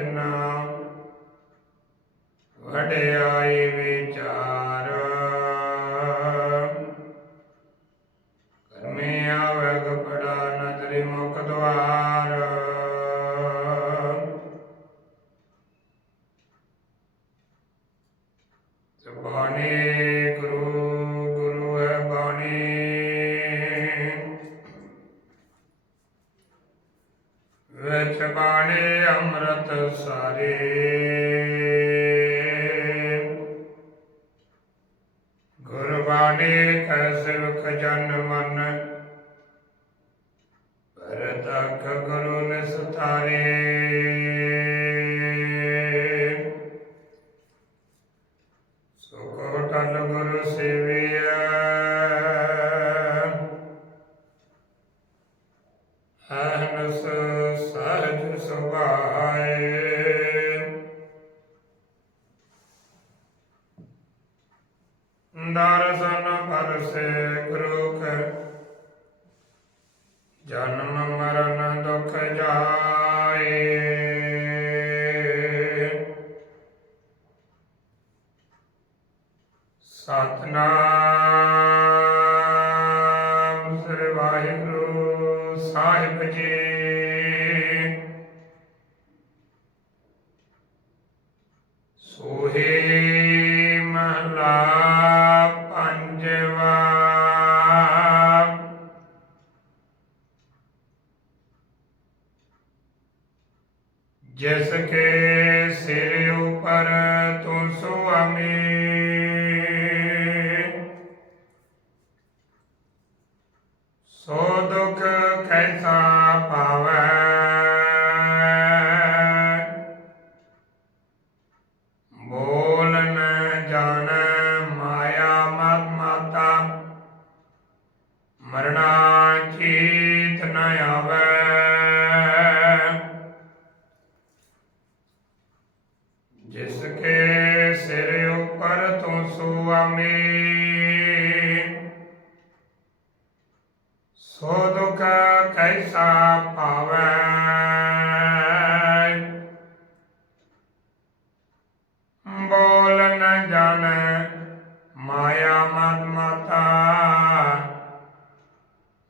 ਰਚਨਾ ਵਡਿਆਈ ਵਿਚਾਰ। ਕਰਮੇ ਆਵੇ ਕਪੜਾ ਨਦਰੀ ਮੁਖ ਦਵਾਰ ਸਬਾਣੇ ਗੁਰੂ ਗੁਰੂ ਹੈ ਬਾਣੀ ਵਿੱਚ ਬਾਣੇ ਅੰਮ੍ਰਿਤ ਸਾਰੇ। ਗੁਰਬਾਣੀ ਕੈ ਸਿਵਖ ਜਨ ਮਨ ਪਰਤਖ ਗੁਰੂ ਨਿਸਤਾਰੇ ਸੁਖੋ ਟਲ ਗੁਰੂ ਸੇਵੀਆ ਅਹਨਸ ਦਰਸ਼ਨ ਪਰਸੇ ਗੁਰੂ ਕੈ ਜਨਮ ਮਰਨ ਦੁਖ ਜਾਏ। ਸਤਨਾਮ ਸ੍ਰੀ ਵਾਹਿਗੁਰੂ ਸਾਹਿਬ ਜੀ। ਜਿਸ ਕੇ ਸਿਰ ਉਪਰ ਤੂੰ ਸੁਆਮੀ ਕੈਸਾ ਪਾਵੈ ਬੋਲ ਨ ਜਾਣੈ, ਮਾਇਆ ਮਤ ਮਾਤਾ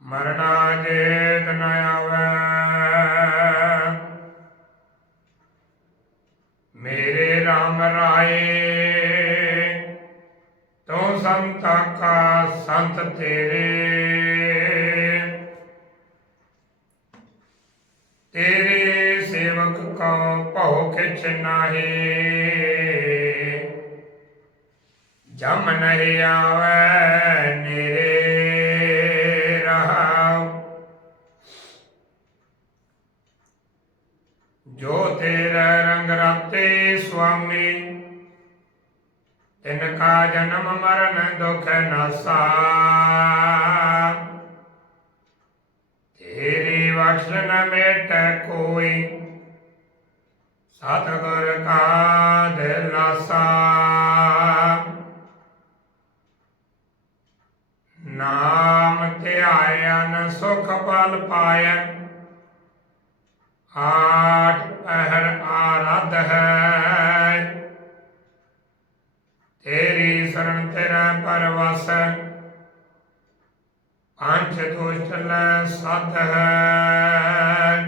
ਮਰਣਾ ਜੇਤ ਨ ਆਵੈ। ਮੇਰੇ RAM ਰਾਏ, ਤੂੰ ਸੰਤਾ ਕਾ ਸੰਤ ਤੇਰੇ। ਤੇਰੇ ਸੇਵਕ ਕੋ ਭਉ ਕਿਛ ਨਾਹੀ। ਜਮ ਨਹੀਂ ਆਵੈ ਨੇਰੇ ਰਹਾਉ ਜੋ ਤੇਰਾ ਰੰਗ ਰਾਤੇ ਸੁਆਮੀ, ਤਿਨ ਕਾ ਜਨਮ ਮਰਨ ਦੁਖ ਨਾਸਾ ਤੇਰੀ ਬਖਸ਼ ਨ ਮੇਟ ਕੋਈ ਸਤਿਗੁਰ ਕਾ ਦਿਲਾਸਾ ਨਾਮ ਧਿਆਇਨ ਸੁਖ ਪਲ ਪਾਇਆ। ਆਠ ਪਹਿਰ ਆਰਧ ਹੈ। ਤੇਰੀ ਸਰਨ ਤੇਰਾ ਪਰਵਸ। ਪੰਜ ਦੋਸ਼ਟ ਲੈ ਸਤ ਹੈ।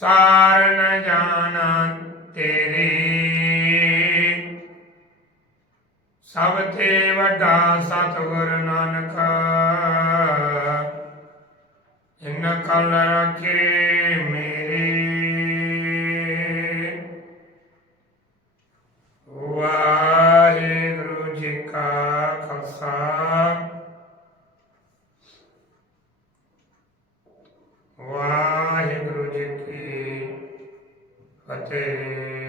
ਸਾਰ ਨ ਜਾਣਾ ਤੇਰੇ। ਸਭ ਤੇ ਵੱਡਾ ਸਤਿਗੁਰ ਨਾਨਕ ਇਨ ਕਲ ਰਖੇ 对对对对